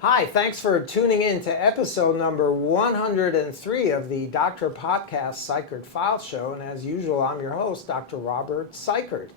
Hi, thanks for tuning in to episode number 103 of the Doctor Podcast Cykiert File Show. And as usual, I'm your host, Dr. Robert Cykiert.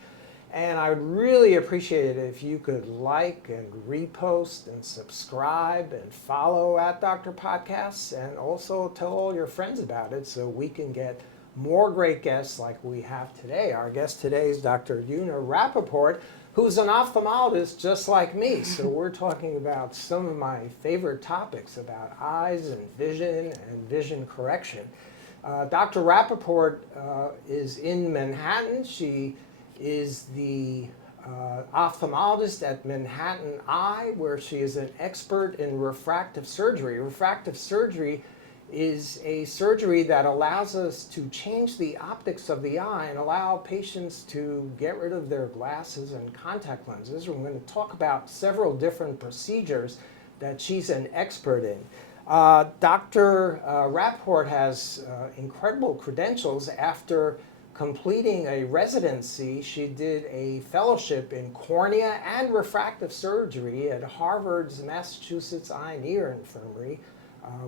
And I would really appreciate it if you could like and repost and subscribe and follow at Doctor Podcasts, and also tell all your friends about it so we can get more great guests like we have today. Our guest today is Dr. Yuna Rapoport, who's an ophthalmologist just like me. So we're talking about some of my favorite topics about eyes and vision correction. Dr. Rapoport is in Manhattan. She is the ophthalmologist at Manhattan Eye, where she is an expert in refractive surgery. Refractive surgery is a surgery that allows us to change the optics of the eye and allow patients to get rid of their glasses and contact lenses. We're going to talk about several different procedures that she's an expert in. Dr. Rapoport has incredible credentials. After completing a residency, she did a fellowship in cornea and refractive surgery at Harvard's Massachusetts Eye and Ear Infirmary,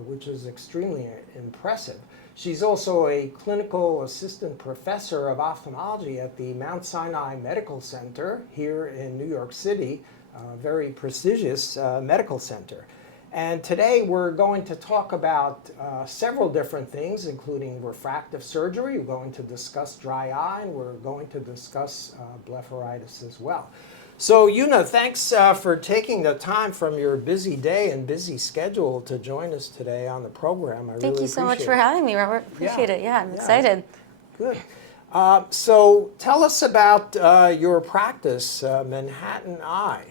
which is extremely impressive. She's also a clinical assistant professor of ophthalmology at the Mount Sinai Medical Center here in New York City, a very prestigious medical center. And today we're going to talk about several different things, including refractive surgery. We're going to discuss dry eye, and we're going to discuss blepharitis as well. So, Yuna, thanks for taking the time from your busy day and busy schedule to join us today on the program. Thank you so much for having me, Robert. Appreciate it. Yeah, I'm excited. Good. So tell us about your practice, Manhattan Eye.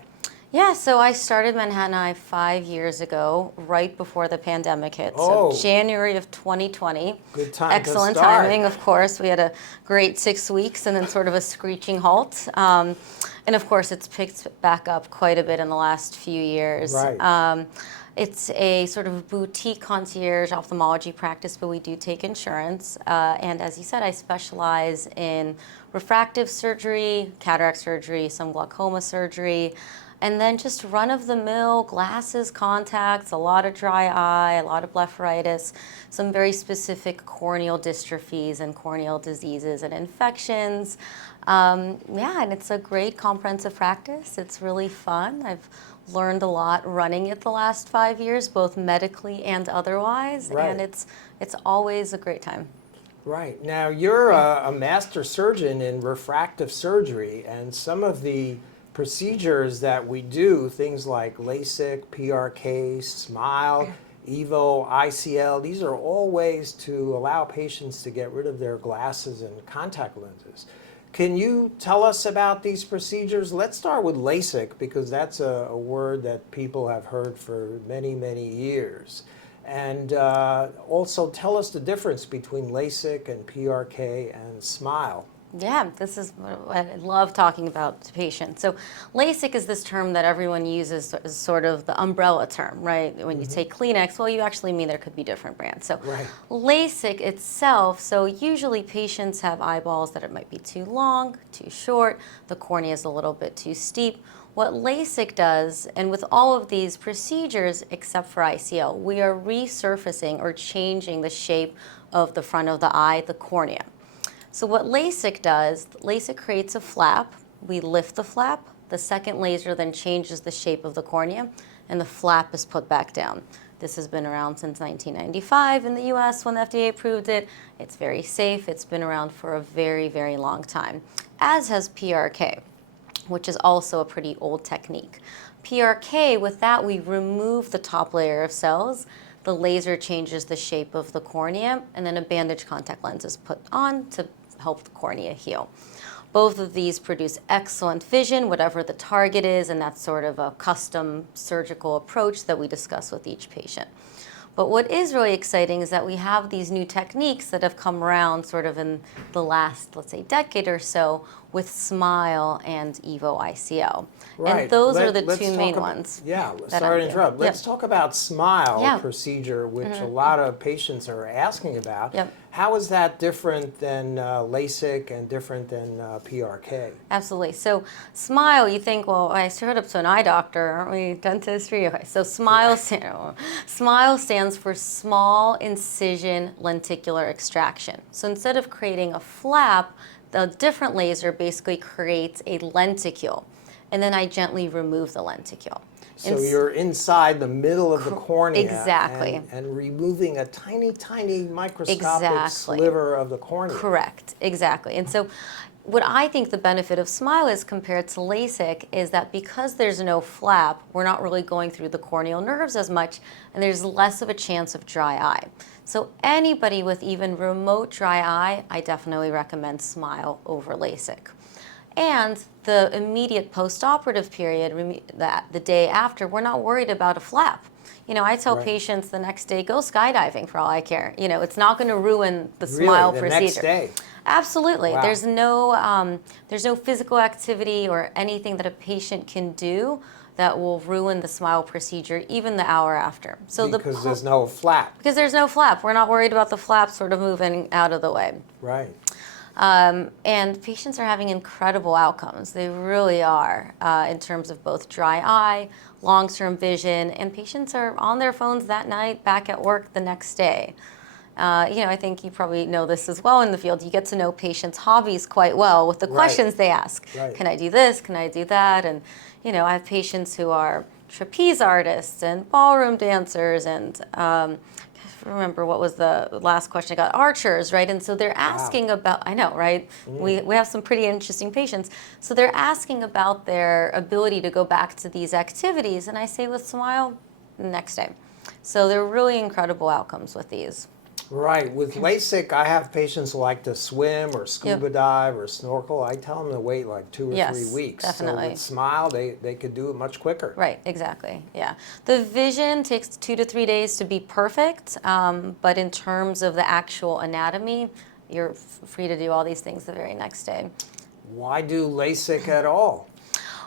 Yeah, so I started Manhattan Eye 5 years ago, right before the pandemic hit. Oh. So January of 2020. Good time Excellent to start. timing, of course. We had a great 6 weeks and then sort of a screeching halt. And of course, it's picked back up quite a bit in the last few years. Right. It's a sort of boutique concierge ophthalmology practice, but we do take insurance. And as you said, I specialize in refractive surgery, cataract surgery, some glaucoma surgery, and then just run-of-the-mill glasses, contacts, a lot of dry eye, a lot of blepharitis, some very specific corneal dystrophies and corneal diseases and infections. Yeah, and it's a great comprehensive practice. It's really fun. I've learned a lot running it the last 5 years, both medically and otherwise, Right. and it's always a great time. Right. Now, you're a master surgeon in refractive surgery, and some of the procedures that we do, things like LASIK, PRK, SMILE, Evo ICL, these are all ways to allow patients to get rid of their glasses and contact lenses. Can you tell us about these procedures? Let's start with LASIK, because that's a word that people have heard for many, many years. And also tell us the difference between LASIK and PRK and SMILE. Yeah, this is what I love talking about to patients. So LASIK is this term that everyone uses as sort of the umbrella term, right? When you say Kleenex, well, you actually mean there could be different brands. So Right. LASIK itself, so usually patients have eyeballs that it might be too long, too short, the cornea is a little bit too steep. What LASIK does, and with all of these procedures except for ICL, we are resurfacing or changing the shape of the front of the eye, the cornea. So what LASIK does, LASIK creates a flap. We lift the flap. The second laser then changes the shape of the cornea, and the flap is put back down. This has been around since 1995 in the US when the FDA approved it. It's very safe. It's been around for a very, very long time, as has PRK, which is also a pretty old technique. PRK, with that, we remove the top layer of cells. The laser changes the shape of the cornea, and then a bandage contact lens is put on to help the cornea heal. Both of these produce excellent vision, whatever the target is, and that's sort of a custom surgical approach that we discuss with each patient. But what is really exciting is that we have these new techniques that have come around sort of in the last, let's say, decade or so with SMILE and Evo ICL. Right. And those are the two main ones. Yeah, sorry to interrupt. Let's talk about SMILE Yeah. procedure, which a lot of patients are asking about. Yep. How is that different than LASIK and different than PRK? Absolutely. So SMILE, you think, well, I showed up to an eye doctor, aren't we dentistry? Okay, so SMILE, SMILE stands for small incision lenticular extraction. So instead of creating a flap, the different laser basically creates a lenticule, and then I gently remove the lenticule. So you're inside the middle of the cornea exactly. and removing a tiny, tiny microscopic Exactly. sliver of the cornea. Correct, exactly. And so what I think the benefit of SMILE is compared to LASIK is that because there's no flap, we're not really going through the corneal nerves as much, and there's less of a chance of dry eye. So anybody with even remote dry eye, I definitely recommend SMILE over LASIK. And the immediate post-operative period, the day after, we're not worried about a flap. You know, I tell patients the next day, go skydiving for all I care. You know, it's not going to ruin the SMILE procedure. Next day? Absolutely. Wow. There's no physical activity or anything that a patient can do that will ruin the SMILE procedure even the hour after. So because there's no flap. Because there's no flap. We're not worried about the flap sort of moving out of the way. Right. And patients are having incredible outcomes. They really are, in terms of both dry eye, long-term vision, and patients are on their phones that night, back at work the next day. You know, I think you probably know this as well in the field. You get to know patients' hobbies quite well with the questions they ask. Right. Can I do this? Can I do that? And, you know, I have patients who are trapeze artists and ballroom dancers and remember what was the last question I got? Archers, right? And so they're asking about, I know, right? We have some pretty interesting patients. So they're asking about their ability to go back to these activities. And I say with SMILE, next day. So they're really incredible outcomes with these. Right. With LASIK, I have patients who like to swim or scuba dive or snorkel. I tell them to wait like 2 or 3 weeks. Definitely. So with SMILE, they could do it much quicker. Right, exactly, yeah. The vision takes 2 to 3 days to be perfect, but in terms of the actual anatomy, you're free to do all these things the very next day. Why do LASIK at all?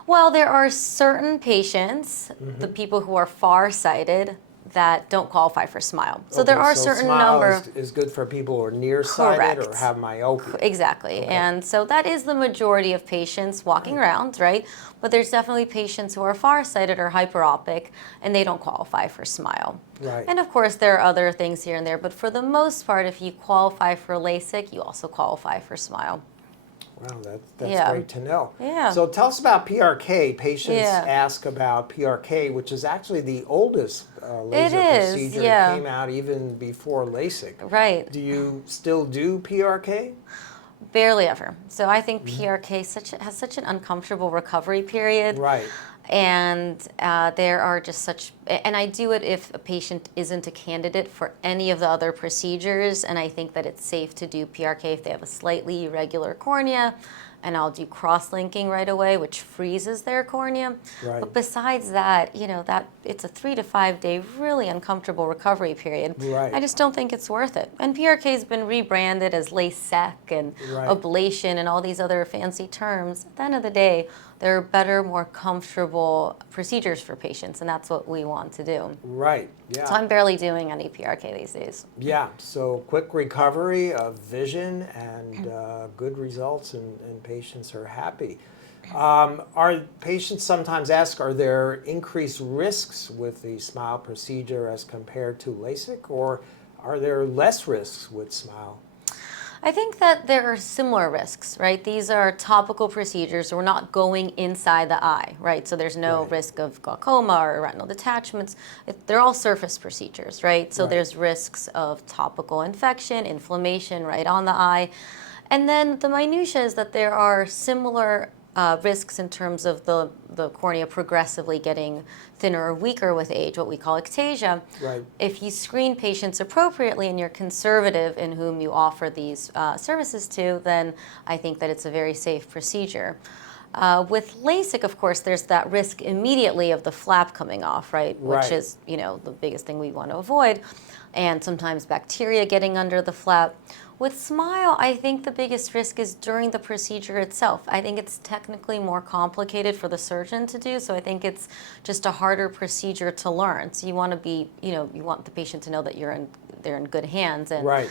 Well, there are certain patients, the people who are farsighted, that don't qualify for SMILE. So there are a certain number. SMILE is good for people who are nearsighted or have myopia. Exactly. Okay. And so that is the majority of patients walking around, right? But there's definitely patients who are farsighted or hyperopic, and they don't qualify for SMILE. Right. And of course, there are other things here and there, but for the most part, if you qualify for LASIK, you also qualify for SMILE. Wow, that's great to know. Yeah. So tell us about PRK. Patients ask about PRK, which is actually the oldest laser procedure. It came out even before LASIK. Right. Do you still do PRK? Barely ever. So I think PRK has such an uncomfortable recovery period. Right. And there are just and I do it if a patient isn't a candidate for any of the other procedures, and I think that it's safe to do PRK if they have a slightly irregular cornea, and I'll do cross-linking right away, which freezes their cornea. Right. But besides that, you know, that it's a 3 to 5 day really uncomfortable recovery period. Right. I just don't think it's worth it. And PRK has been rebranded as LASIK and ablation and all these other fancy terms. At the end of the day, there are better, more comfortable procedures for patients, and that's what we want to do. Right, yeah. So I'm barely doing any PRK these days. Yeah, so quick recovery of vision and good results, and patients are happy. Our patients sometimes ask, are there increased risks with the SMILE procedure as compared to LASIK, or are there less risks with SMILE? I think that there are similar risks, right? These are topical procedures, so we're not going inside the eye, right? So there's no risk of glaucoma or retinal detachments. They're all surface procedures, right? So there's risks of topical infection, inflammation right on the eye. And then the minutia is that there are similar risks in terms of the cornea progressively getting thinner or weaker with age, what we call ectasia. Right. If you screen patients appropriately and you're conservative in whom you offer these services to, then I think that it's a very safe procedure. With LASIK, of course, there's that risk immediately of the flap coming off, right? Which is, you know, the biggest thing we want to avoid. And sometimes bacteria getting under the flap. With SMILE, I think the biggest risk is during the procedure itself. I think it's technically more complicated for the surgeon to do, so I think it's just a harder procedure to learn. So you want to be, you know, you want the patient to know that you're in they're in good hands, and Right.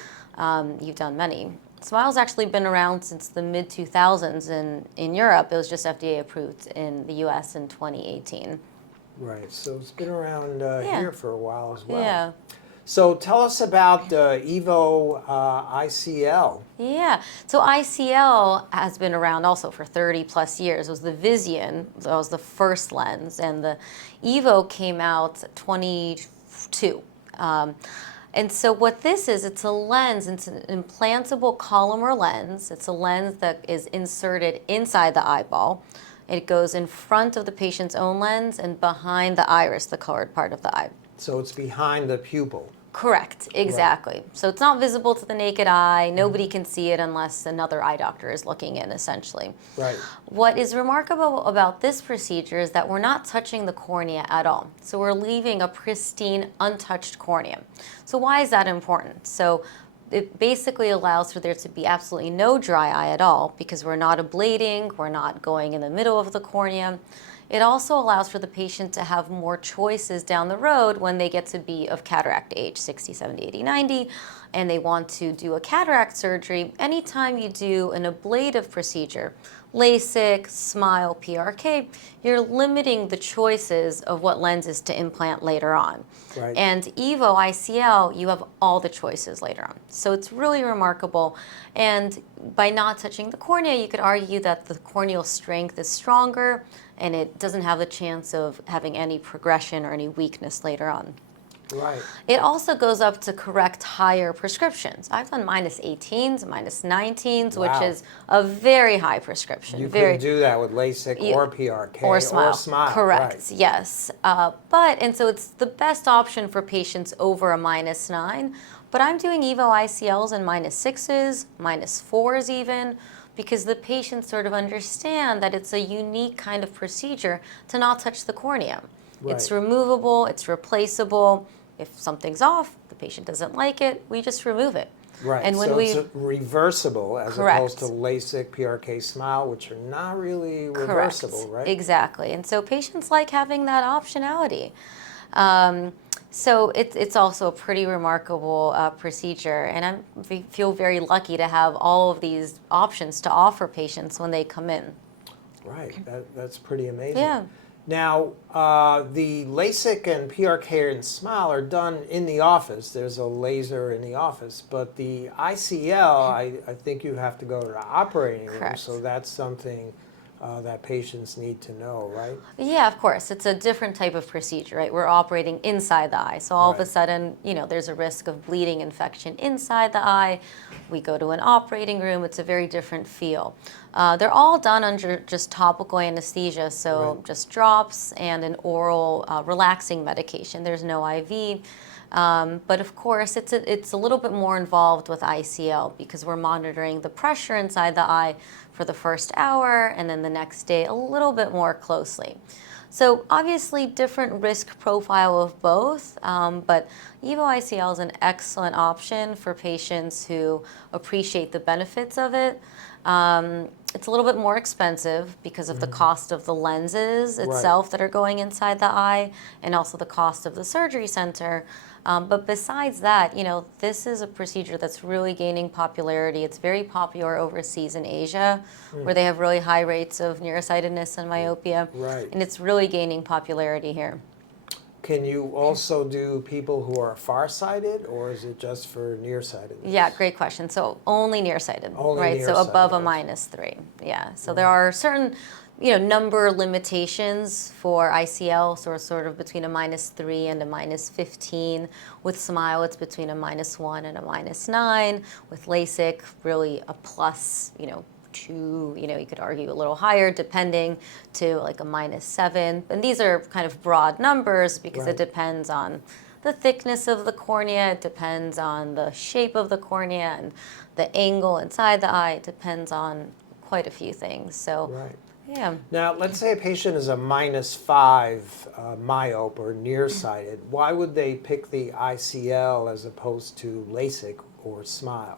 you've done many. Smile's actually been around since the mid-2000s in Europe. It was just FDA approved in the US in 2018. Right. So it's been around Yeah. here for a while as well. Yeah. So tell us about Evo ICL. Yeah, so ICL has been around also for 30 plus years. It was the Vision, that was the first lens, and the Evo came out 22. And so what this is, it's a lens, it's an implantable Collamer lens. It's a lens that is inserted inside the eyeball. It goes in front of the patient's own lens and behind the iris, the colored part of the eye. So it's behind the pupil. Correct, exactly. Right. So it's not visible to the naked eye. Nobody can see it unless another eye doctor is looking in, essentially. Right. What is remarkable about this procedure is that we're not touching the cornea at all. So we're leaving a pristine, untouched cornea. So why is that important? So it basically allows for there to be absolutely no dry eye at all because we're not ablating, we're not going in the middle of the cornea. It also allows for the patient to have more choices down the road when they get to be of cataract age, 60, 70, 80, 90, and they want to do a cataract surgery. Anytime you do an ablative procedure, LASIK, SMILE, PRK, you're limiting the choices of what lenses to implant later on. Right. And Evo ICL, you have all the choices later on. So it's really remarkable. And by not touching the cornea, you could argue that the corneal strength is stronger and it doesn't have the chance of having any progression or any weakness later on. Right. It also goes up to correct higher prescriptions. I've done -18s, -19s, Wow. which is a very high prescription. You couldn't do that with LASIK or PRK or SMILE. Correct, right. yes. And so it's the best option for patients over a -9. But I'm doing Evo ICLs in -6s, -4s even, because the patients sort of understand that it's a unique kind of procedure to not touch the cornea. Right. It's removable, it's replaceable. If something's off, the patient doesn't like it, we just remove it. Right. And when so we it's reversible as Correct. opposed to LASIK, PRK, SMILE, which are not really reversible, Correct. right? Exactly. And so patients like having that optionality. So it's also a pretty remarkable procedure, and I feel very lucky to have all of these options to offer patients when they come in. Right. That's pretty amazing. Yeah. Now, the LASIK and PRK and SMILE are done in the office. There's a laser in the office, but the ICL, I think you have to go to the operating room. Correct. So that's something that patients need to know, right? Yeah, of course. It's a different type of procedure, right? We're operating inside the eye. So all of a Right. sudden, there's a risk of bleeding infection inside the eye. We go to an operating room. It's a very different feel. They're all done under just topical anesthesia, so Right. just drops and an oral relaxing medication. There's no IV. But of course, it's a little bit more involved with ICL because we're monitoring the pressure inside the eye for the first hour and then the next day a little bit more closely. So obviously different risk profile of both, but Evo ICL is an excellent option for patients who appreciate the benefits of it. It's a little bit more expensive because of the cost of the lenses itself that are going inside the eye and also the cost of the surgery center. But besides that, this is a procedure that's really gaining popularity. It's very popular overseas in Asia, where they have really high rates of nearsightedness and myopia. Right. And it's really gaining popularity here. Can you also do people who are farsighted, or is it just for nearsightedness? Yeah, great question. So only nearsighted, Only right? So above a nearsighted. -3. Yeah. So there are certain, number limitations for ICL, so sort of between a -3 and a -15. With SMILE, it's between a -1 and a -9. With LASIK, really a plus, 2, you could argue a little higher, depending, to like a -7. And these are kind of broad numbers because Right. it depends on the thickness of the cornea, it depends on the shape of the cornea and the angle inside the eye. It depends on quite a few things. So, Right. yeah. Now, let's say a patient is a -5 myope or nearsighted. Why would they pick the ICL as opposed to LASIK or SMILE?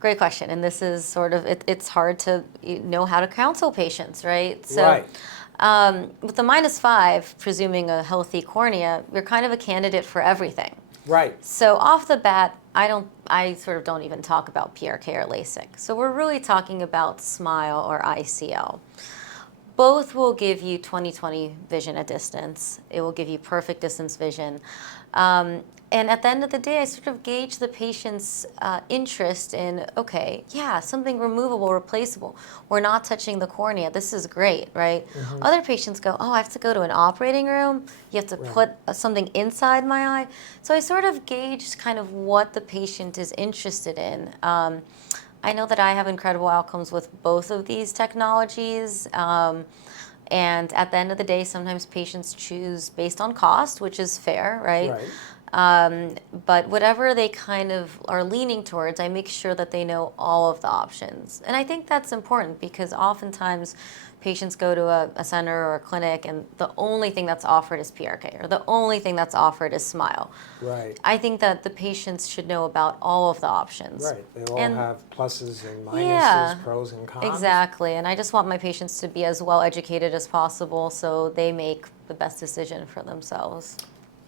Great question. And this is sort of, it's hard to know how to counsel patients, right? So, Right. With the -5, presuming a healthy cornea, you're kind of a candidate for everything. Right. So off the bat, I sort of don't even talk about PRK or LASIK. So we're really talking about SMILE or ICL. Both will give you 20/20 vision at distance. It will give you perfect distance vision. And at the end of the day, I sort of gauge the patient's interest in, okay, yeah, something removable, replaceable. We're not touching the cornea. This is great, right? Other patients go, oh, I have to go to an operating room. You have to put something inside my eye. So I sort of gauged kind of what the patient is interested in. I know that I have incredible outcomes with both of these technologies. And at the end of the day, sometimes patients choose based on cost, which is fair, right? Right. But whatever they kind of are leaning towards, I make sure that they know all of the options. And I think that's important because oftentimes patients go to a center or a clinic and the only thing that's offered is PRK or the only thing that's offered is SMILE. Right. I think that the patients should know about all of the options. Right. They all And have pluses and minuses, yeah, pros and cons. exactly. And I just want my patients to be as well educated as possible so they make the best decision for themselves.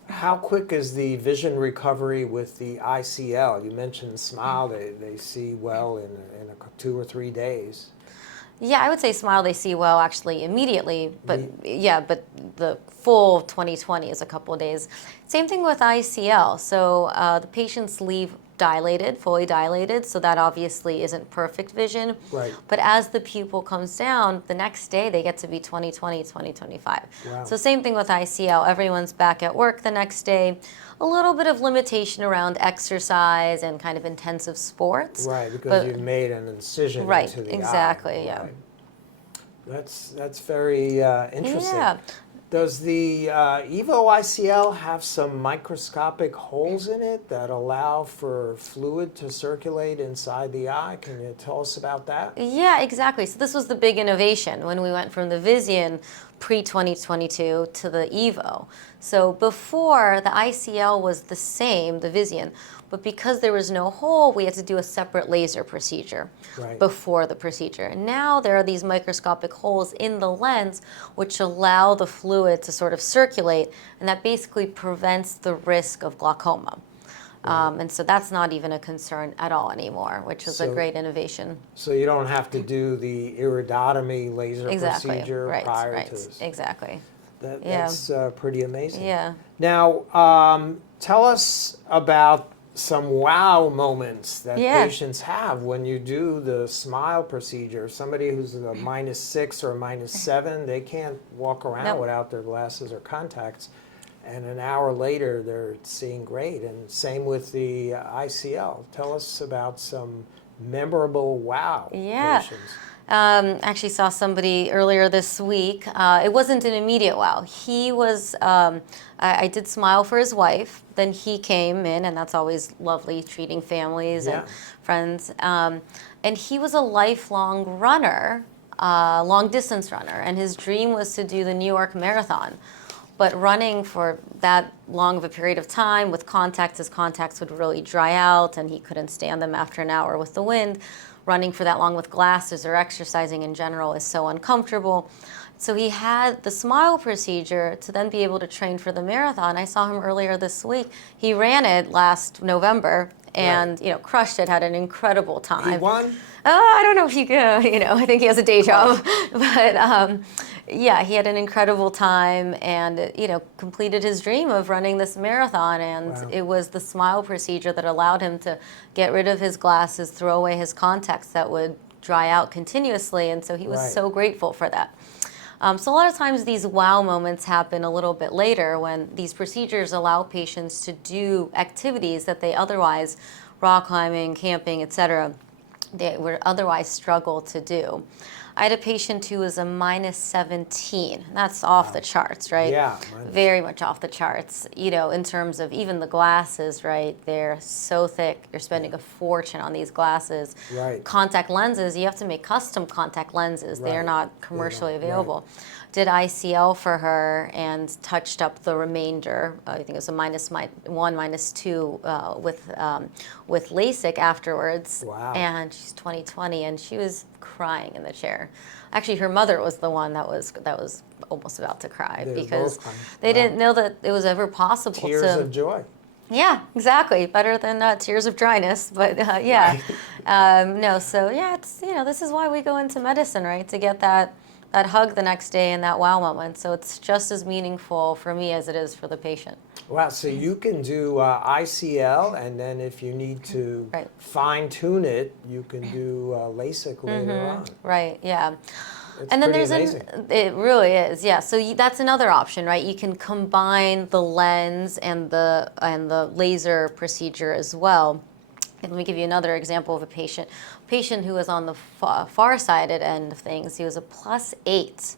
How quick is the vision recovery with the ICL? You mentioned SMILE, they see well in 2 or 3 days. Yeah, I would say SMILE they see well actually immediately, but but the full 20/20 is a couple of days. Same thing with ICL. So the patients leave dilated, fully dilated, so that obviously isn't perfect vision. Right. But as the pupil comes down, the next day they get to be 20/20, 20/25. Wow. So same thing with ICL. Everyone's back at work the next day. A little bit of limitation around exercise and kind of intensive sports. Right, because you've made an incision Right, into the exactly, eye. yeah. Right. That's very interesting. Yeah. Does the Evo ICL have some microscopic holes in it that allow for fluid to circulate inside the eye? Can you tell us about that? Yeah, exactly. So this was the big innovation when we went from the Visian pre-2022 to the Evo. So before, the ICL was the same, the Visian, but because there was no hole, we had to do a separate laser procedure before the procedure. And now there are these microscopic holes in the lens which allow the fluid to sort of circulate, and that basically prevents the risk of glaucoma. And so that's not even a concern at all anymore, which was a great innovation. So you don't have to do the iridotomy laser procedure prior to this. Exactly. That's pretty amazing. Yeah. Now, tell us about some wow moments that patients have when you do the SMILE procedure. Somebody who's a -6 or -7, they can't walk around without their glasses or contacts. And an hour later, they're seeing great. And same with the ICL. Tell us about some memorable wow patients. Actually saw somebody earlier this week. It wasn't an immediate wow. He was, I did SMILE for his wife. Then he came in, and that's always lovely, treating families and friends. And he was a lifelong runner, long distance runner. And his dream was to do the New York Marathon. But running for that long of a period of time with contacts, his contacts would really dry out and he couldn't stand them after an hour with the wind. Running for that long with glasses or exercising in general is so uncomfortable. So he had the SMILE procedure to then be able to train for the marathon. I saw him earlier this week. He ran it last November and crushed it, had an incredible time. He won? I don't know if you could, I think he has a day job. But yeah, he had an incredible time and, completed his dream of running this marathon. And it was the SMILE procedure that allowed him to get rid of his glasses, throw away his contacts that would dry out continuously. And so he was so grateful for that. So a lot of times these wow moments happen a little bit later when these procedures allow patients to do activities that they otherwise, rock climbing, camping, etc., they would otherwise struggle to do. I had a patient who was a -17. That's off the charts, right? Yeah. Very much off the charts. In terms of even the glasses, right? They're so thick. You're spending a fortune on these glasses. Right. Contact lenses, you have to make custom contact lenses. They're not commercially available. Did ICL for her and touched up the remainder. I think it was a -1, -2 with LASIK afterwards. Wow. And she's 20/20, and she was crying in the chair. Actually, her mother was the one that was almost about to cry because they didn't know that it was ever possible. Tears of joy. Yeah, exactly. Better than tears of dryness, but yeah. No, so yeah, it's, this is why we go into medicine, right? To get that hug the next day and that wow moment. So it's just as meaningful for me as it is for the patient. Wow, so you can do ICL, and then if you need to Right. fine tune it, you can do LASIK later on. Right, yeah. It's And then pretty there's amazing. it really is, yeah. So that's another option, right? You can combine the lens and the laser procedure as well. And let me give you another example of a patient who was on the far-sided end of things. He was a +8,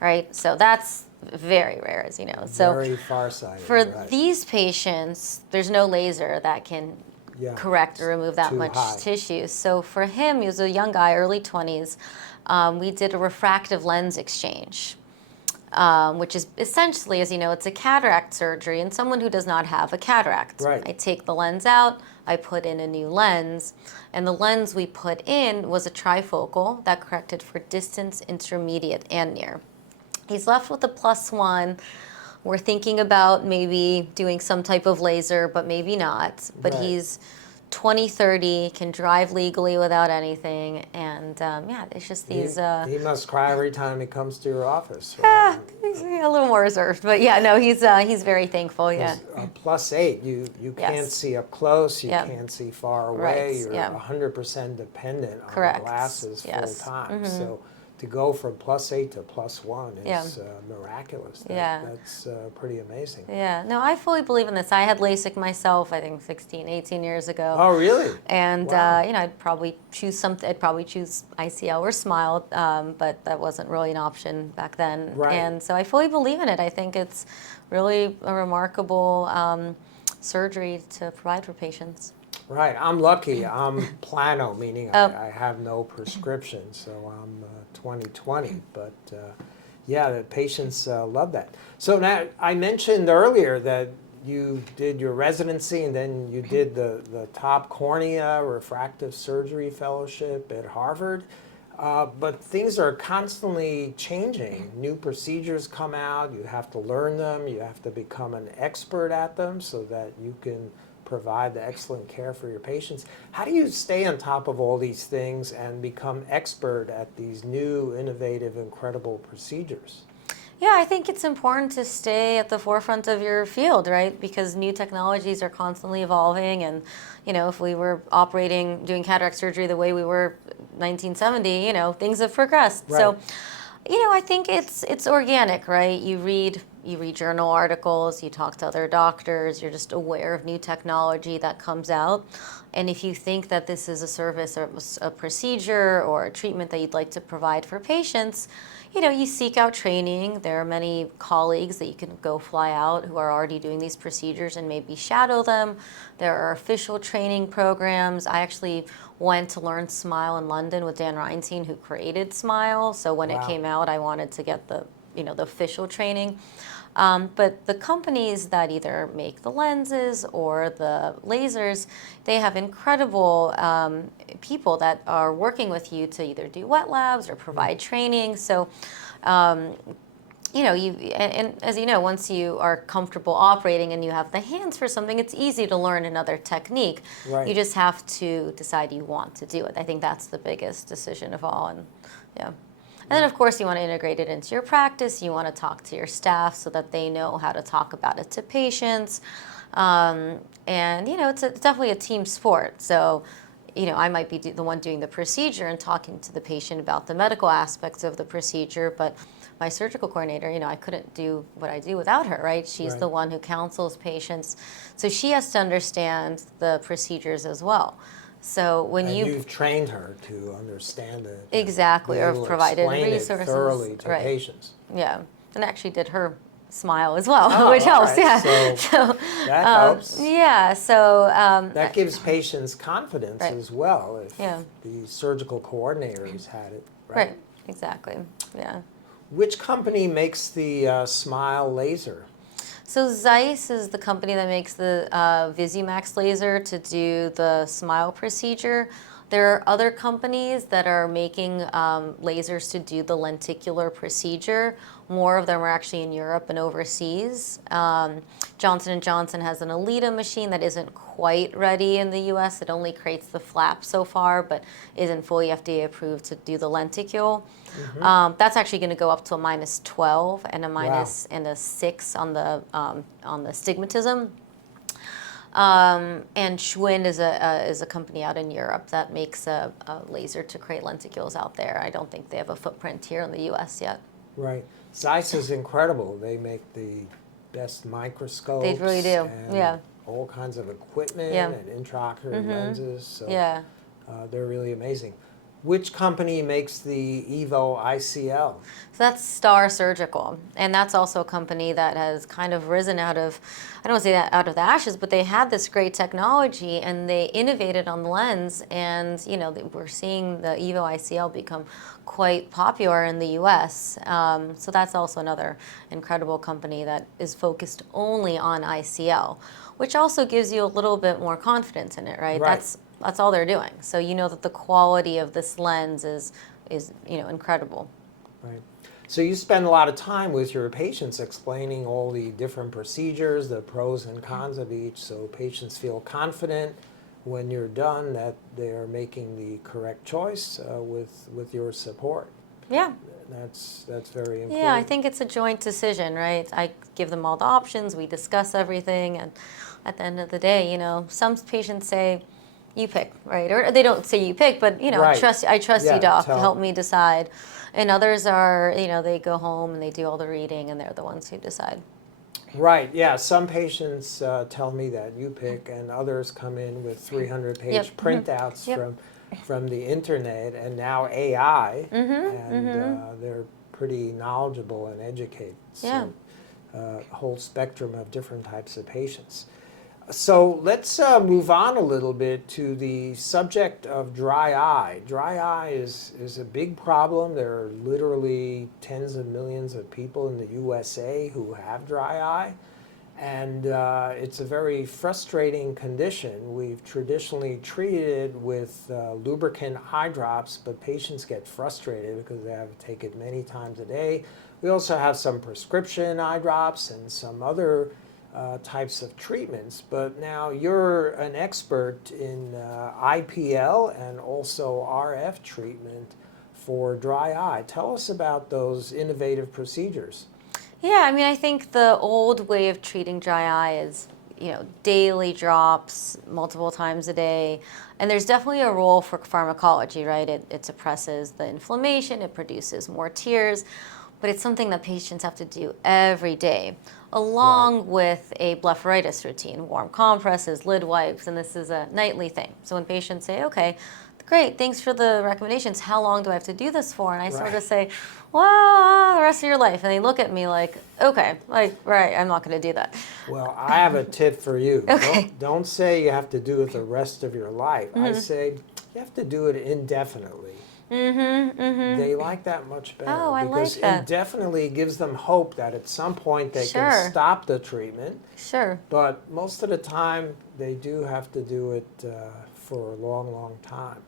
right? So that's very rare, as you know. So Very farsighted, for right. these patients, there's no laser that can Yeah, correct or remove that too much high. tissue. So for him, he was a young guy, early 20s. We did a refractive lens exchange, which is essentially, as you know, it's a cataract surgery in someone who does not have a cataract. Right. I take the lens out, I put in a new lens, and the lens we put in was a trifocal that corrected for distance, intermediate, and near. He's left with a +1. We're thinking about maybe doing some type of laser, but maybe not. But Right. he's 20, 30, can drive legally without anything. And yeah, it's just these. He must cry every time he comes to your office. Right? He's a little more reserved. But yeah, no, he's very thankful. Yeah. +8, you can't Yes. see up close, you Yep. can't see far away, Right, you're yeah. 100% dependent on Correct. the glasses full Yes. time. So to go from +8 to +1 Yeah. is miraculous. Yeah. That's pretty amazing. Yeah, no, I fully believe in this. I had LASIK myself, I think 16, 18 years ago. Oh, really? And Wow. I'd probably choose something. I'd probably choose ICL or Smile, but that wasn't really an option back then. Right. And so I fully believe in it. I think it's really a remarkable surgery to provide for patients. Right, I'm lucky. I'm plano, meaning Oh. I have no prescription, so I'm 20/20. But yeah, the patients love that. So now, I mentioned earlier that you did your residency and then you did the top cornea refractive surgery fellowship at Harvard. But things are constantly changing. New procedures come out, you have to learn them, you have to become an expert at them so that you can provide the excellent care for your patients. How do you stay on top of all these things and become expert at these new, innovative, incredible procedures? Yeah, I think it's important to stay at the forefront of your field, right? Because new technologies are constantly evolving, and if we were doing cataract surgery the way we were 1970, things have progressed. Right. So, I think it's organic, right? You read journal articles, you talk to other doctors, you're just aware of new technology that comes out. And if you think that this is a service or a procedure or a treatment that you'd like to provide for patients, you seek out training. There are many colleagues that you can go fly out who are already doing these procedures and maybe shadow them. There are official training programs. I actually went to learn Smile in London with Dan Reinstein, who created Smile. So when it Wow. came out, I wanted to get the official training. But the companies that either make the lenses or the lasers, they have incredible people that are working with you to either do wet labs or provide training. So, and as you know, once you are comfortable operating and you have the hands for something, it's easy to learn another technique. Right. You just have to decide you want to do it. I think that's the biggest decision of all. And yeah. And then, of course, you want to integrate it into your practice. You want to talk to your staff so that they know how to talk about it to patients. And, it's definitely a team sport. So, I might be the one doing the procedure and talking to the patient about the medical aspects of the procedure. But my surgical coordinator, I couldn't do what I do without her, right? She's Right. the one who counsels patients. So she has to understand the procedures as well. So when And you you've trained her to understand it. Exactly, and or be able to provided explain it resources. thoroughly to Right. patients. Yeah, and actually did her Smile as well, Oh, which all helps. right. Yeah. So that helps. Yeah. So That gives patients confidence Right. as well if Yeah. the surgical coordinators had it. right. Exactly. Yeah. Which company makes the Smile laser? So Zeiss is the company that makes the Visimax laser to do the Smile procedure. There are other companies that are making lasers to do the lenticular procedure. More of them are actually in Europe and overseas. Johnson & Johnson has an Alita machine that isn't quite ready in the US. It only creates the flap so far, but isn't fully FDA approved to do the lenticule. That's actually going to go up to a -12 and a minus and a 6 on the stigmatism. And Schwinn is a company out in Europe that makes a laser to create lenticules out there. I don't think they have a footprint here in the U.S. yet. Right. Zeiss is incredible. They make the best microscopes. They really do. And all kinds of equipment and intraocular lenses. So they're really amazing. Which company makes the Evo ICL? So that's Star Surgical, and that's also a company that has kind of risen out of, I don't want to say that out of the ashes, but they had this great technology and they innovated on the lens, and you know, we're seeing the Evo ICL become quite popular in the US. So that's also another incredible company that is focused only on ICL, which also gives you a little bit more confidence in it, right? That's all they're doing. So you know that the quality of this lens is you know, incredible. Right. So you spend a lot of time with your patients explaining all the different procedures, the pros and cons of each, so patients feel confident when you're done that they're making the correct choice with your support. Yeah. That's very important. Yeah, I think it's a joint decision, right? I give them all the options, we discuss everything, and at the end of the day, you know, some patients say, you pick, right? Or they don't say you pick, but you know, I trust you, doc, to help me decide. And others are, you know, they go home and they do all the reading and they're the ones who decide. Right, yeah. Some patients tell me that you pick, and others come in with 300-page printouts from the internet and now AI, and they're pretty knowledgeable and educated. So, a whole spectrum of different types of patients. So let's move on a little bit to the subject of dry eye. Dry eye is a big problem. There are literally tens of millions of people in the USA who have dry eye. And it's a very frustrating condition. We've traditionally treated it with lubricant eye drops, but patients get frustrated because they have to take it many times a day. We also have some prescription eye drops and some other types of treatments, but now you're an expert in IPL and also RF treatment for dry eye. Tell us about those innovative procedures. Yeah, I mean, I think the old way of treating dry eye is, you know, daily drops, multiple times a day, and there's definitely a role for pharmacology, right? It suppresses the inflammation, it produces more tears, but it's something that patients have to do every day, along with a blepharitis routine, warm compresses, lid wipes, and this is a nightly thing. So when patients say, okay, great, thanks for the recommendations, how long do I have to do this for? And I sort of say, well, the rest of your life. And they look at me like, okay, like, right, I'm not going to do that. Well, I have a tip for you. Okay. Don't say you have to do it the rest of your life. I say you have to do it indefinitely. They like that much better. Oh, I because like that. Indefinitely gives them hope that at some point they can stop the treatment. Sure. But most of the time, they do have to do it for a long, long time.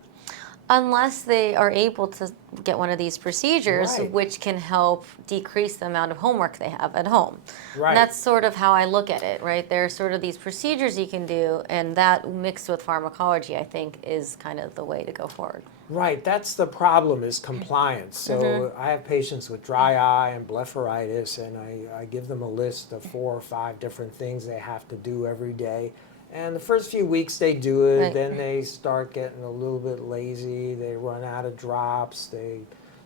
Unless they are able to get one of these procedures, which can help decrease the amount of homework they have at home. Right. And that's sort of how I look at it, right? There are sort of these procedures you can do, and that mixed with pharmacology, I think, is kind of the way to go forward. Right, that's the problem, is compliance. So I have patients with dry eye and blepharitis, and I give them a list of 4 or 5 different things they have to do every day. And the first few weeks they do it, then they start getting a little bit lazy, they run out of drops, they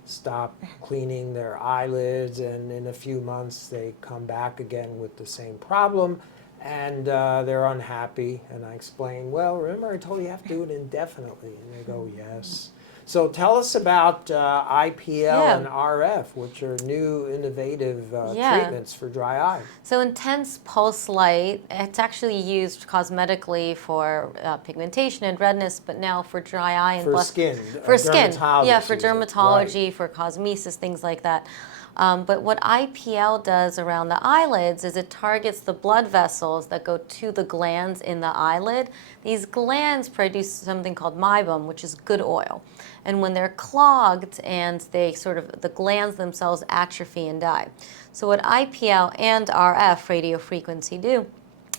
stop cleaning their eyelids, and in a few months they come back again with the same problem, and they're unhappy. And I explain, well, remember I told you have to do it indefinitely, and they go, yes. So tell us about IPL and RF, which are new innovative treatments for dry eye. So intense pulse light, it's actually used cosmetically for pigmentation and redness, but now for dry eye and for skin. For skin, dermatology yeah, for dermatology, for cosmesis, things like that. But what IPL does around the eyelids is it targets the blood vessels that go to the glands in the eyelid. These glands produce something called meibum, which is good oil. And when they're clogged and the glands themselves atrophy and die. So what IPL and RF, radio frequency, do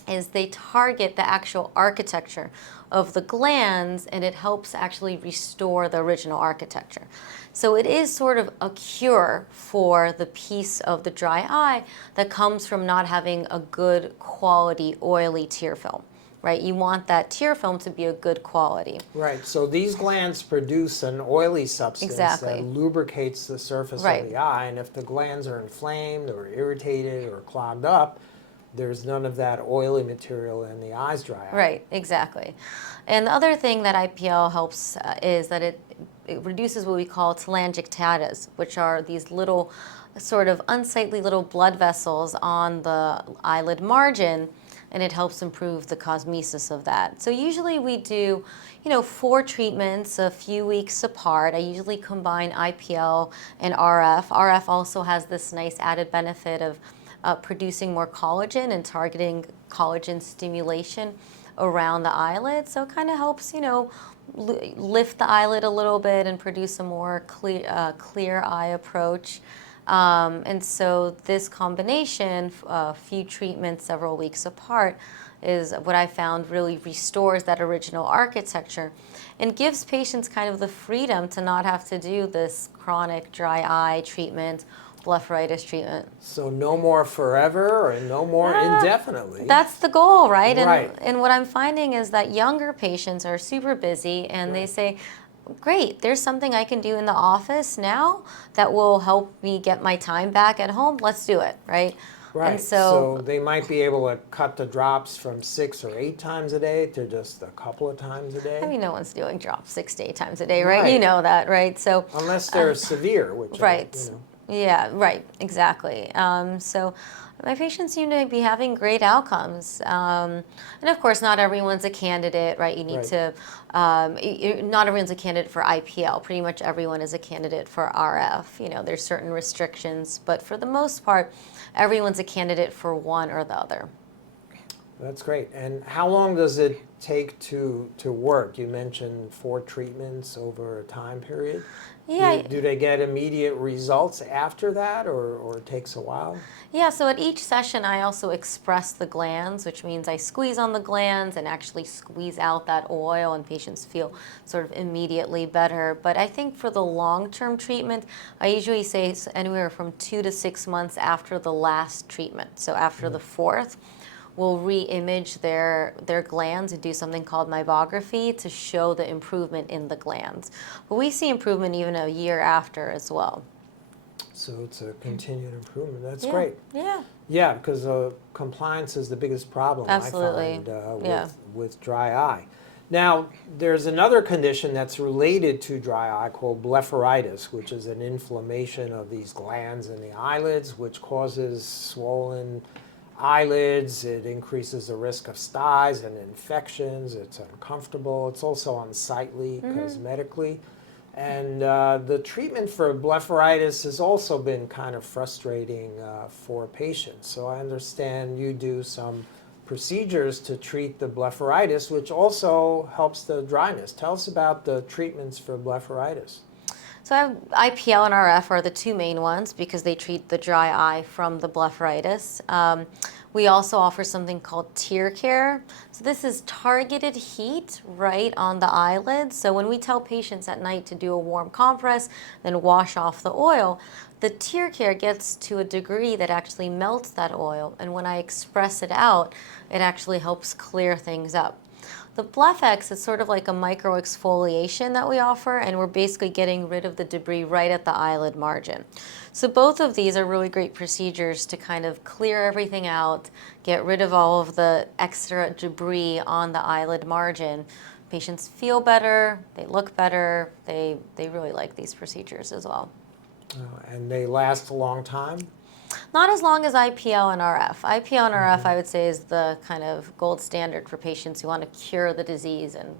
is they target the actual architecture of the glands, and it helps actually restore the original architecture. So it is sort of a cure for the piece of the dry eye that comes from not having a good quality oily tear film, right? You want that tear film to be a good quality. Right, so these glands produce an oily substance Exactly. that lubricates the surface Right. of the eye, and if the glands are inflamed or irritated or clogged up, there's none of that oily material in the eye's dry eye. Right, exactly. And the other thing that IPL helps is that it reduces what we call telangiectasias, which are these little sort of unsightly little blood vessels on the eyelid margin, and it helps improve the cosmesis of that. So usually we do, 4 treatments a few weeks apart. I usually combine IPL and RF. RF also has this nice added benefit of producing more collagen and targeting collagen stimulation around the eyelid. So it kind of helps, lift the eyelid a little bit and produce a more clear eye approach. And so this combination, a few treatments several weeks apart, is what I found really restores that original architecture and gives patients kind of the freedom to not have to do this chronic dry eye treatment, blepharitis treatment. So no more forever and no more indefinitely. That's the goal, right? Right. And what I'm finding is that younger patients are super busy and they say, great, there's something I can do in the office now that will help me get my time back at home. Let's do it, right? Right. And So they might be able to cut the drops from 6 or 8 times a day to just a couple of times a day. I mean, no one's doing drops 6 to 8 times a day, right? Right. You know that, right? So unless they're severe, which right. are, Yeah, right, exactly. So my patients seem to be having great outcomes. And of course, not everyone's a candidate, right? You need Right. to, not everyone's a candidate for IPL. Pretty much everyone is a candidate for RF. There's certain restrictions, but for the most part, everyone's a candidate for one or the other. That's great. And how long does it take to work? You mentioned 4 treatments over a time period. Yeah. Do they get immediate results after that, or it takes a while? Yeah, so at each session, I also express the glands, which means I squeeze on the glands and actually squeeze out that oil, and patients feel sort of immediately better. But I think for the long-term treatment, I usually say anywhere from 2 to 6 months after the last treatment. So after the 4th, we'll re-image their glands and do something called meibography to show the improvement in the glands. But we see improvement even a year after as well. So it's a continued improvement. That's Yeah. great. Yeah. Yeah, because compliance is the biggest problem Absolutely. I find Yeah. with dry eye. Now, there's another condition that's related to dry eye called blepharitis, which is an inflammation of these glands in the eyelids, which causes swollen eyelids. It increases the risk of styes and infections. It's uncomfortable. It's also unsightly cosmetically. And the treatment for blepharitis has also been kind of frustrating for patients. So I understand you do some procedures to treat the blepharitis, which also helps the dryness. Tell us about the treatments for blepharitis. So IPL and RF are the 2 main ones because they treat the dry eye from the blepharitis. We also offer something called tear care. So this is targeted heat right on the eyelids. So when we tell patients at night to do a warm compress, then wash off the oil, the tear care gets to a degree that actually melts that oil. And when I express it out, it actually helps clear things up. The Blephx is sort of like a micro exfoliation that we offer, and we're basically getting rid of the debris right at the eyelid margin. So both of these are really great procedures to kind of clear everything out, get rid of all of the extra debris on the eyelid margin. Patients feel better, they look better, they really like these procedures as well. And they last a long time? Not as long as IPL and RF. IPL and RF, I would say, is the kind of gold standard for patients who want to cure the disease and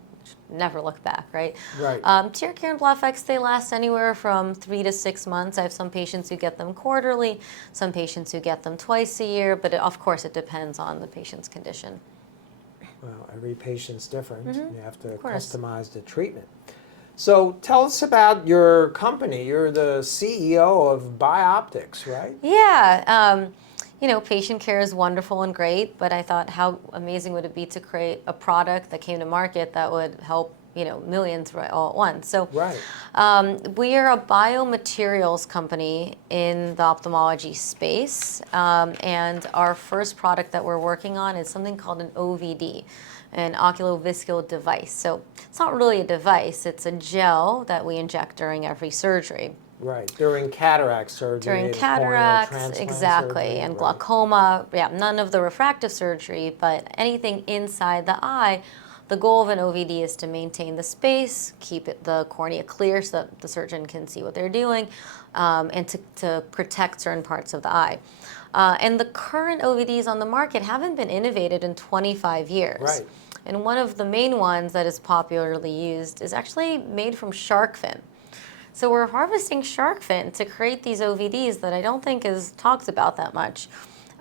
never look back, right? Right. Cykiert and Blepharitis, they last anywhere from 3 to 6 months. I have some patients who get them quarterly, some patients who get them twice a year, but of course it depends on the patient's condition. Well, every patient's different. You have to course. customize the treatment. So tell us about your company. You're the CEO of Bioptics, right? Yeah, patient care is wonderful and great, but I thought how amazing would it be to create a product that came to market that would help, millions right all at once. So Right. we are a biomaterials company in the ophthalmology space, and our first product that we're working on is something called an OVD, an oculoviscal device. So it's not really a device, it's a gel that we inject during every surgery. Right. During cataract surgery. During and corneal cataracts, transplant exactly, surgery, and right. glaucoma, none of the refractive surgery, but anything inside the eye. The goal of an OVD is to maintain the space, keep the cornea clear so that the surgeon can see what they're doing, and to protect certain parts of the eye. And the current OVDs on the market haven't been innovated in 25 years. Right. And one of the main ones that is popularly used is actually made from shark fin. So we're harvesting shark fin to create these OVDs that I don't think is talked about that much.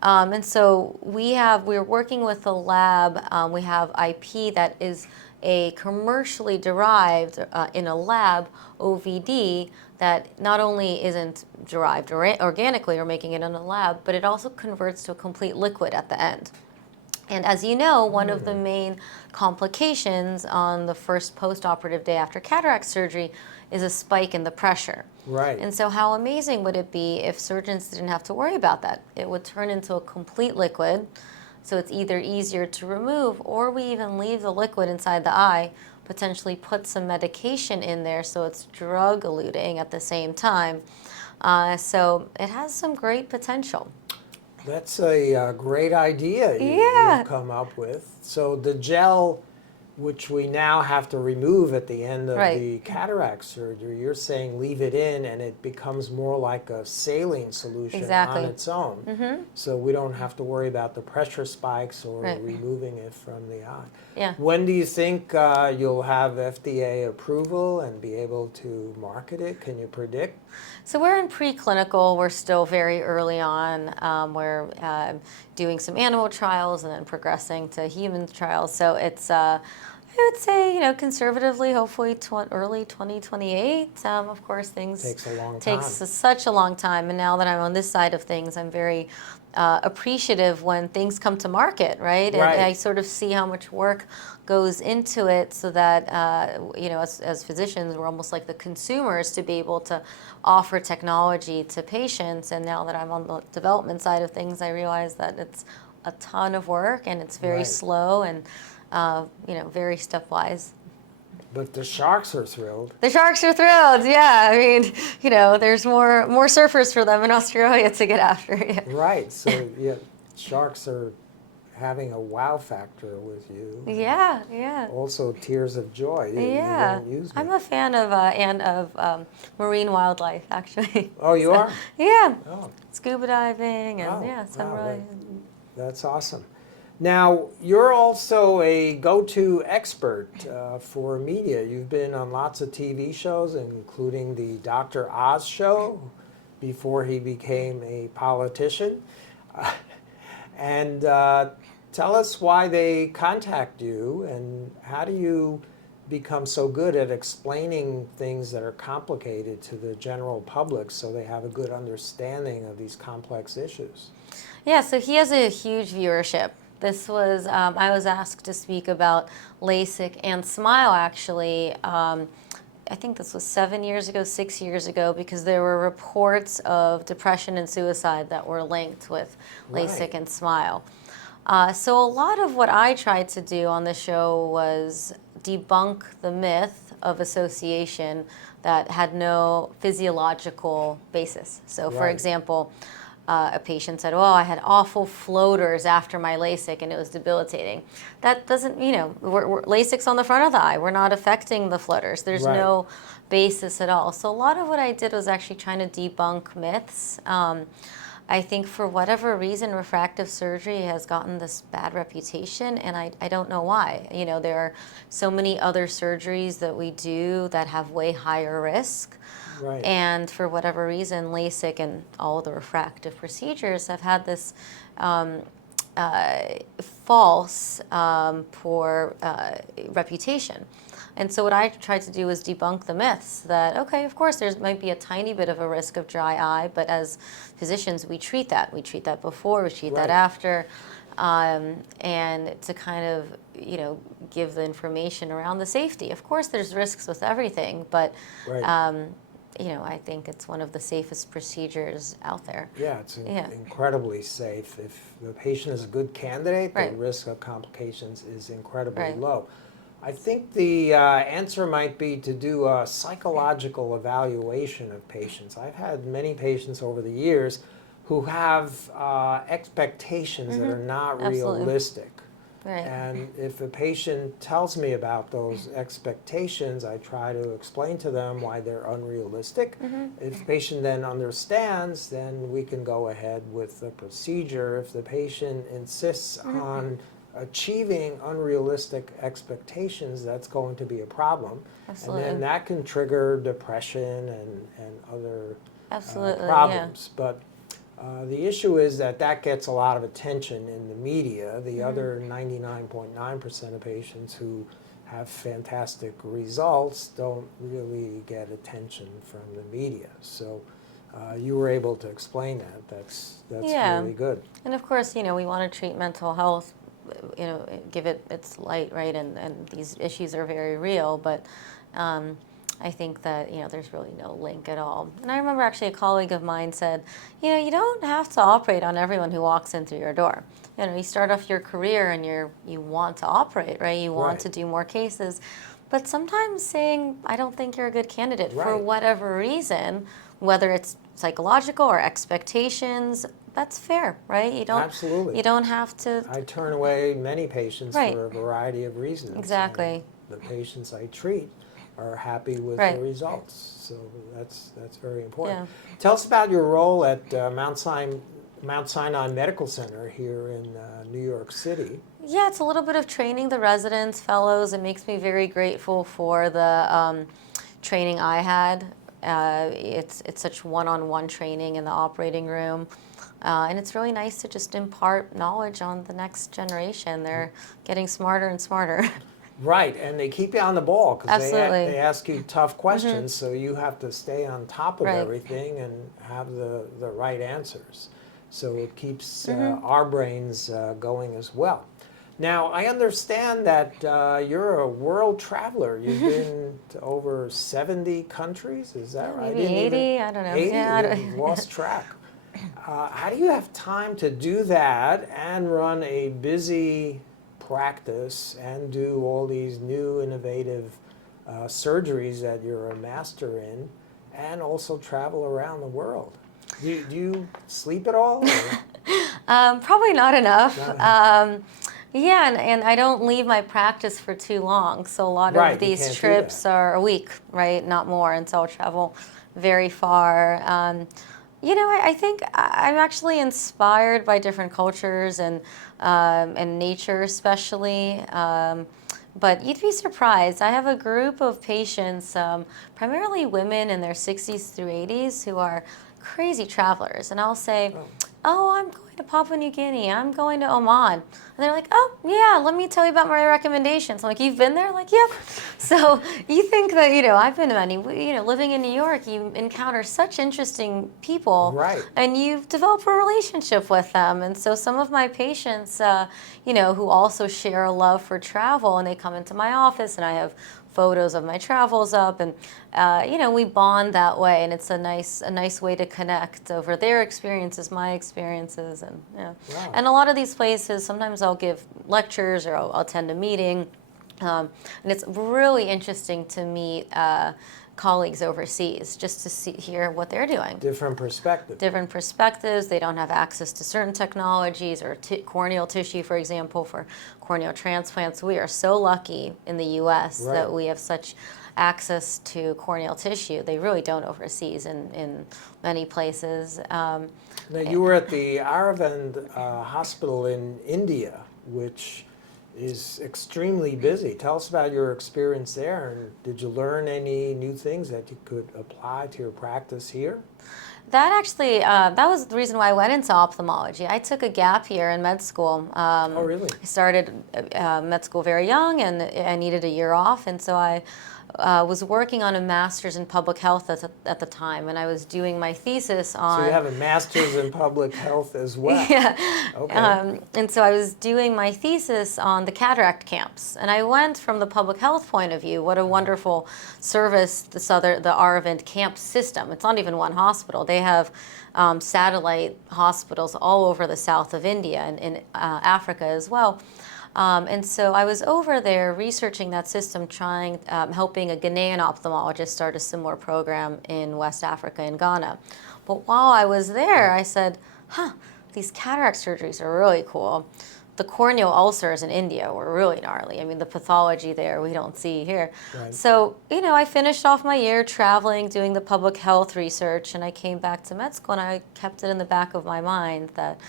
And so we're working with a lab. We have IP that is a commercially derived in a lab OVD that not only isn't derived organically or making it in a lab, but it also converts to a complete liquid at the end. And as you know, one of the main complications on the first post-operative day after cataract surgery is a spike in the pressure. Right. And so how amazing would it be if surgeons didn't have to worry about that? It would turn into a complete liquid, so it's either easier to remove, or we even leave the liquid inside the eye, potentially put some medication in there so it's drug-eluting at the same time. So it has some great potential. That's a great idea you've come up with. So the gel, which we now have to remove at the end of the cataract surgery, you're saying leave it in and it becomes more like a saline solution on its own. So we don't have to worry about the pressure spikes or removing it from the eye. Yeah. When do you think you'll have FDA approval and be able to market it? Can you predict? So we're in preclinical. We're still very early on. We're doing some animal trials and then progressing to human trials. So it's, I would say, conservatively, hopefully early 2028. Of course, things takes a long time. Takes such a long time. And now that I'm on this side of things, I'm very appreciative when things come to market, right? And I sort of see how much work goes into it, so that as physicians, we're almost like the consumers to be able to offer technology to patients. And now that I'm on the development side of things, I realize that it's a ton of work and it's very slow and very stepwise. But the sharks are thrilled. The sharks are thrilled, yeah. I mean, there's more surfers for them in Australia to get after. Yeah. Right. So sharks are having a wow factor with you. Yeah, yeah. Also, tears of joy. You don't use me. I'm a fan of marine wildlife, actually. Oh, you are? Yeah. Oh. Scuba diving and sunrise. That's awesome. Now, you're also a go-to expert for media. You've been on lots of TV shows, including the Dr. Oz show before he became a politician. And tell us why they contact you, and how do you become so good at explaining things that are complicated to the general public so they have a good understanding of these complex issues? Yeah, so he has a huge viewership. This was, I was asked to speak about LASIK and SMILE, actually. I think this was 7 years ago, 6 years ago, because there were reports of depression and suicide that were linked with LASIK and SMILE. So a lot of what I tried to do on the show was debunk the myth of association that had no physiological basis. So for example, a patient said, oh, I had awful floaters after my LASIK and it was debilitating. That doesn't, LASIK's on the front of the eye. We're not affecting the floaters. There's no basis at all. So a lot of what I did was actually trying to debunk myths. I think for whatever reason, refractive surgery has gotten this bad reputation, and I don't know why. You know, there are so many other surgeries that we do that have way higher risk. Right. And for whatever reason, LASIK and all the refractive procedures have had this false, poor reputation. And so what I tried to do was debunk the myths that, okay, of course, there might be a tiny bit of a risk of dry eye, but as physicians, we treat that. We treat that before, we treat that after. And to kind of, you know, give the information around the safety. Of course, there's risks with everything, but, you know, I think it's one of the safest procedures out there. Yeah, it's incredibly safe. If the patient is a good candidate, the risk of complications is incredibly low. I think the answer might be to do a psychological evaluation of patients. I've had many patients over the years who have expectations that are not realistic. And if a patient tells me about those expectations, I try to explain to them why they're unrealistic. If the patient then understands, then we can go ahead with the procedure. If the patient insists on achieving unrealistic expectations, that's going to be a problem. Absolutely. And then that can trigger depression and other Absolutely, problems. But the issue is that gets a lot of attention in the media. The other 99.9% of patients who have fantastic results don't really get attention from the media. So you were able to explain that. That's really good. And of course, you know, we want to treat mental health, you know, give it its light, right? And these issues are very real, but I think that, you know, there's really no link at all. And I remember actually a colleague of mine said, you know, you don't have to operate on everyone who walks in through your door. You know, you start off your career and you want to operate, right? You want to do more cases. But sometimes saying, I don't think you're a good candidate for whatever reason, whether it's psychological or expectations, that's fair, right? You don't, Absolutely. You don't have to. I turn away many patients for a variety of reasons. Exactly. And the patients I treat are happy with the results. So that's very important. Tell us about your role at Mount Sinai Medical Center here in New York City. Yeah, it's a little bit of training the residents, fellows. It makes me very grateful for the training I had. It's such one-on-one training in the operating room. And it's really nice to just impart knowledge on the next generation. They're getting smarter and smarter. Right, and they keep you on the ball because Absolutely. they ask you tough questions, so you have to stay on top of Right. everything and have the right answers. So it keeps our brains going as well. Now, I understand that you're a world traveler. You've been to over 70 countries, is that right? Maybe 80, I don't know. 80? Yeah, You've lost track. How do you have time to do that and run a busy practice and do all these new innovative surgeries that you're a master in and also travel around the world? Do you sleep at all? Probably not enough. Yeah, and I don't leave my practice for too long. So a lot of these trips are a week, right? Not more. And so I'll travel very far. You know, I think I'm actually inspired by different cultures and nature especially. But you'd be surprised. I have a group of patients, primarily women in their 60s through 80s, who are crazy travelers. And I'll say, oh, I'm going to Papua New Guinea. I'm going to Oman. And they're like, oh, yeah, let me tell you about my recommendations. I'm like, you've been there? Like, yep. So you think that, you know, I've been to many, you know, living in New York, you encounter such interesting people. Right. And you've developed a relationship with them. And so some of my patients, you know, who also share a love for travel, and they come into my office and I have photos of my travels up, and you know, we bond that way, and it's a nice way to connect over their experiences, my experiences, and and a lot of these places, sometimes I'll give lectures or I'll attend a meeting, and it's really interesting to meet colleagues overseas just to hear what they're doing. Different perspectives. They don't have access to certain technologies or corneal tissue, for example, for corneal transplants. We are so lucky in the U.S. that we have such access to corneal tissue. They really don't overseas in many places. Now, you were at the Aravind Hospital in India, which is extremely busy. Tell us about your experience there, and did you learn any new things that you could apply to your practice here? That actually, that was the reason why I went into ophthalmology. I took a gap year in med school. Oh, really? I started med school very young, and I needed a year off, and so I was working on a master's in public health at the time, and I was doing my thesis on... So you have a master's in public health as well? Yeah. Okay. And so I was doing my thesis on the cataract camps, and I went from the public health point of view. What a wonderful service the Aravind camp system. It's not even one hospital. They have satellite hospitals all over the south of India and in Africa as well. And so I was over there researching that system, helping a Ghanaian ophthalmologist start a similar program in West Africa, in Ghana. But while I was there, I said, these cataract surgeries are really cool. The corneal ulcers in India were really gnarly. I mean, the pathology there we don't see here. Right. So, I finished off my year traveling, doing the public health research, and I came back to med school, and I kept it in the back of my mind that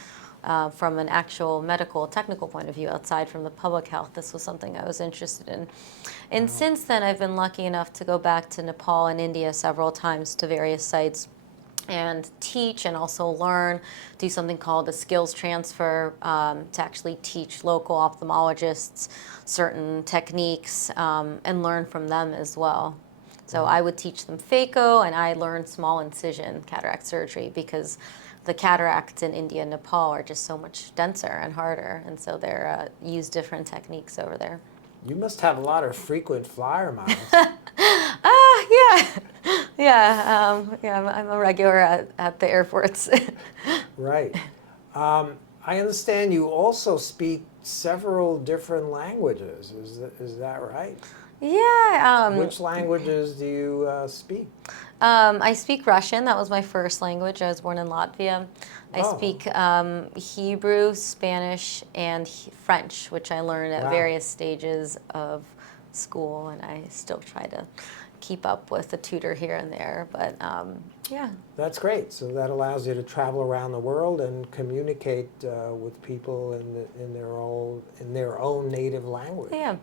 from an actual medical, technical point of view, outside from the public health, this was something I was interested in. And since then, I've been lucky enough to go back to Nepal and India several times to various sites and teach and also learn, do something called a skills transfer to actually teach local ophthalmologists certain techniques and learn from them as well. So I would teach them phaco, and I learned small incision cataract surgery because the cataracts in India and Nepal are just so much denser and harder, and so they're use different techniques over there. You must have a lot of frequent flyer miles. Yeah, I'm a regular at the airports. Right. I understand you also speak several different languages. Is that right? Yeah. Which languages do you speak? I speak Russian. That was my first language. I was born in Latvia. I speak Hebrew, Spanish, and French, which I learned at various stages of school, and I still try to keep up with a tutor here and there. But yeah. That's great. So that allows you to travel around the world and communicate with people in their own native language. Yeah.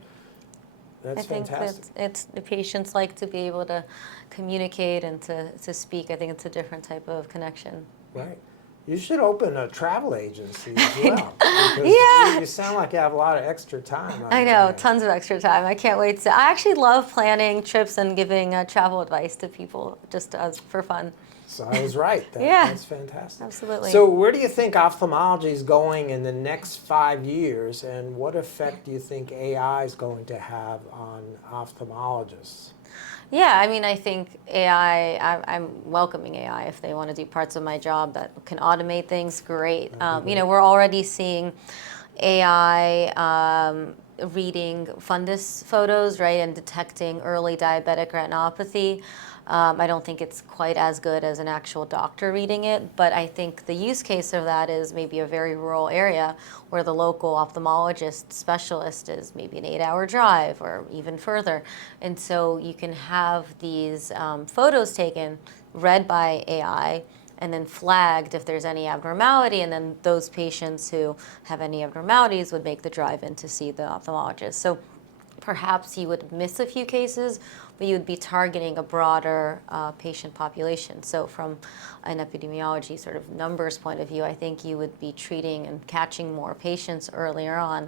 That's fantastic. I think that the patients like to be able to communicate and to speak. I think it's a different type of connection. Right. You should open a travel agency as well. Because Yeah. you sound like you have a lot of extra time. I know, tons of extra time. I can't wait to. I actually love planning trips and giving travel advice to people just for fun. So I was right. Yeah. That's fantastic. Absolutely. So where do you think ophthalmology is going in the next 5 years, and what effect do you think AI is going to have on ophthalmologists? Yeah, I mean, I think AI, I'm welcoming AI if they want to do parts of my job that can automate things, great. We're already seeing AI reading fundus photos, right, and detecting early diabetic retinopathy. I don't think it's quite as good as an actual doctor reading it, but I think the use case of that is maybe a very rural area where the local ophthalmologist specialist is maybe an 8-hour drive or even further. And so you can have these photos taken, read by AI, and then flagged if there's any abnormality, and then those patients who have any abnormalities would make the drive in to see the ophthalmologist. So perhaps you would miss a few cases, but you would be targeting a broader patient population. So from an epidemiology sort of numbers point of view, I think you would be treating and catching more patients earlier on.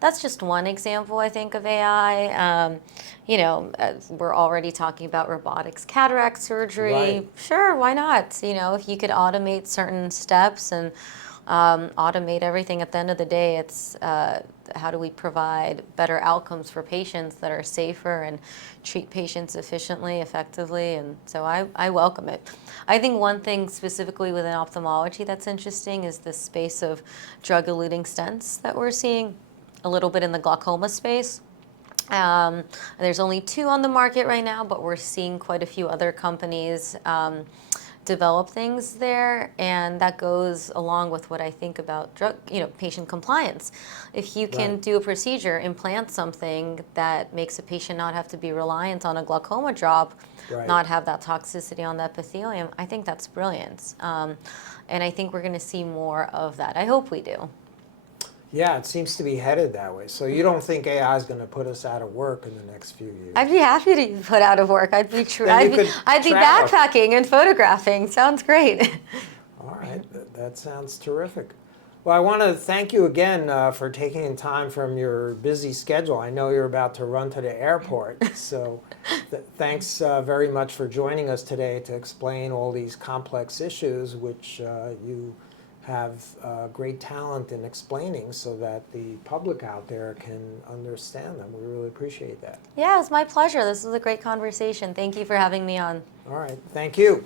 That's just one example, I think, of AI. We're already talking about robotics cataract surgery. Right. Sure, why not? If you could automate certain steps and automate everything, at the end of the day, it's how do we provide better outcomes for patients that are safer and treat patients efficiently, effectively, and so I welcome it. I think one thing specifically within ophthalmology that's interesting is the space of drug-eluting stents that we're seeing a little bit in the glaucoma space. There's only 2 on the market right now, but we're seeing quite a few other companies develop things there, and that goes along with what I think about patient compliance. If you can Right. do a procedure, implant something that makes a patient not have to be reliant on a glaucoma drop, Right. not have that toxicity on the epithelium, I think that's brilliant. And I think we're going to see more of that. I hope we do. Yeah, it seems to be headed that way. So you don't think AI is going to put us out of work in the next few years? I'd be happy to be put out of work. I'd be Then you could I'd be travel. backpacking and photographing. Sounds great. All right, that sounds terrific. Well, I want to thank you again for taking time from your busy schedule. I know you're about to run to the airport, so thanks very much for joining us today to explain all these complex issues, which you have great talent in explaining so that the public out there can understand them. We really appreciate that. Yeah, it's my pleasure. This was a great conversation. Thank you for having me on. All right, thank you.